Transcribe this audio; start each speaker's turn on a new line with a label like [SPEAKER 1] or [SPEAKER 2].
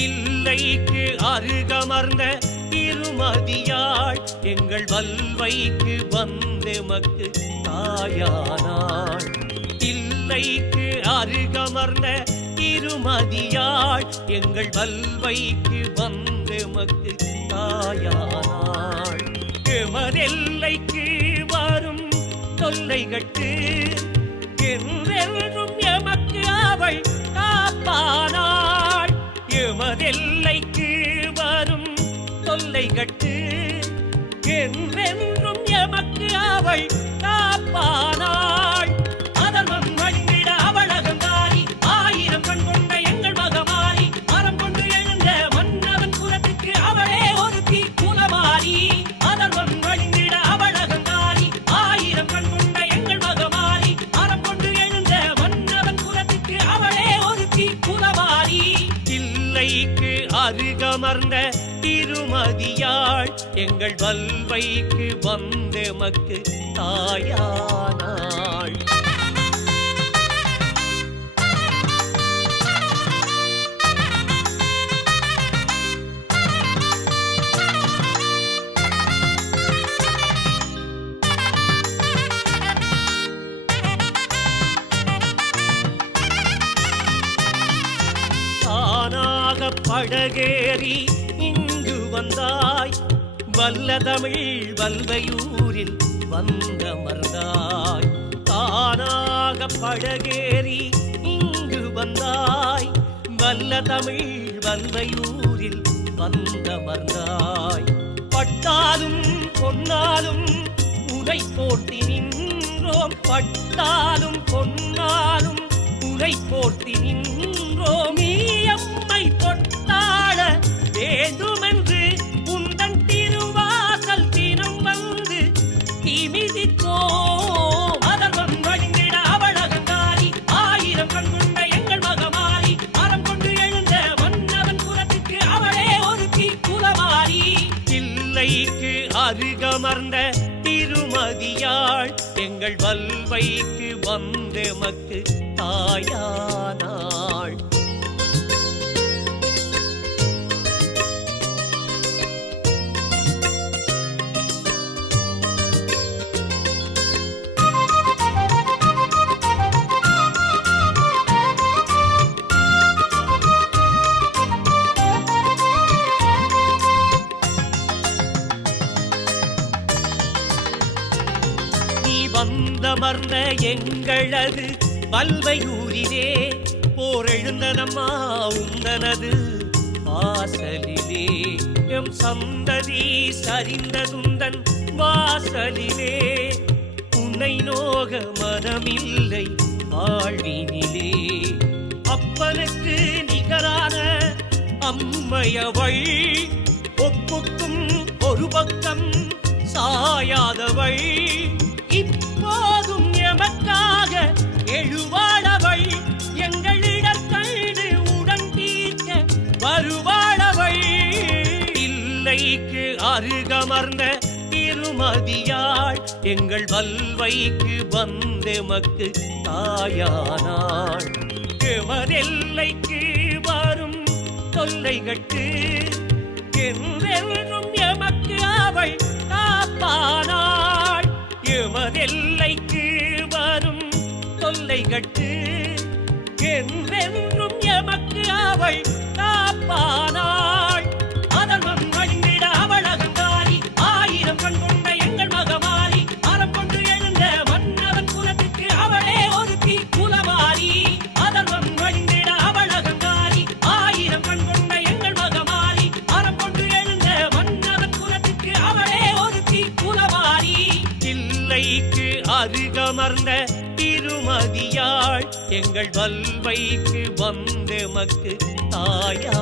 [SPEAKER 1] தில்லைக்கு அருகமர்ந்த திருமதியாள் எங்கள் வல்வைக்கு வந்தெமக்கு தாயானாள். தில்லைக்கு அருகமர்ந்த திருமதியாள் எங்கள் வல்வைக்கு வந்தெமக்கு தாயானாள். எமதெல்லைக்கு வரும் தொல்லை கட்டு என்றென்றும் எமக்கு அவள் காப்பானாள். எமதெல்லைக்கு வரும் தொல்லைகட்டு. என்றென்றும் எமக்கு அவள் காப்பானாள் அருகமர்ந்த திருமதியாள் எங்கள் வல்வைக்கு வந்தெமக்கு தாயானாள். தானாக படகேறி இங்கு வந்தாய். வல்ல தமிழ் வல்வையூரில் வந்தமர்ந்தாய் தானாக படகேறி இங்கு வந்தாய். வல்ல தமிழ் வல்வையூரில் வந்தமர்ந்தாய் பட்டாலும் பொன்னாலும் உனை போட்டி நின்றோம். பட்டாலும் பொன்னாலும் உனை போட்டி நின்றோமே. திமிதித்தோம் அதர்வம் வழிந்திட அவளகங்காரி ஆயிரம் கண் எங்கள் மகமாரி மரம் கொண்டு எழுந்த மன்னவன் குலத்துக்கு அவளே ஒருத்தி குலமாரி தில்லைக்கு அருகமர்ந்த திருமதியாள். எங்கள் வல்வைக்கு வந்தெமக்கு தாயானாள் அமர்ந்த எங்களது வல்வையூரிலே போரெழுந்தனம்மா உந்தனது வாசலிலே. எம் சந்ததி சரிந்ததுந்தன் வாசலிலே உன்னை நோக மனமில்லை வாழ்வினிலே. அப்பனுக்கு நிகரான அம்மையவள் ஒப்புக்கும் ஒரு பக்கம் சாயாதவள். இல்லைக்கு அருகமர்ந்த திருமதியாள் எங்கள் வல்வைக்கு வந்தெமக்கு தாயானாள். எமதெல்லைக்கு வரும் தொல்லைகட்டு என்றெல்லும் எமக்கு அவள் காப்பானாள். எமதெல்லைக்கு வரும் தொல்லைகட்டு என்றெல்லும் எமக்கு அவள் காப்பானாள். தில்லைக்கு அருகமர்ந்த திருமதியாள் எங்கள் வல்வைக்கு வந்தெமக்கு தாயா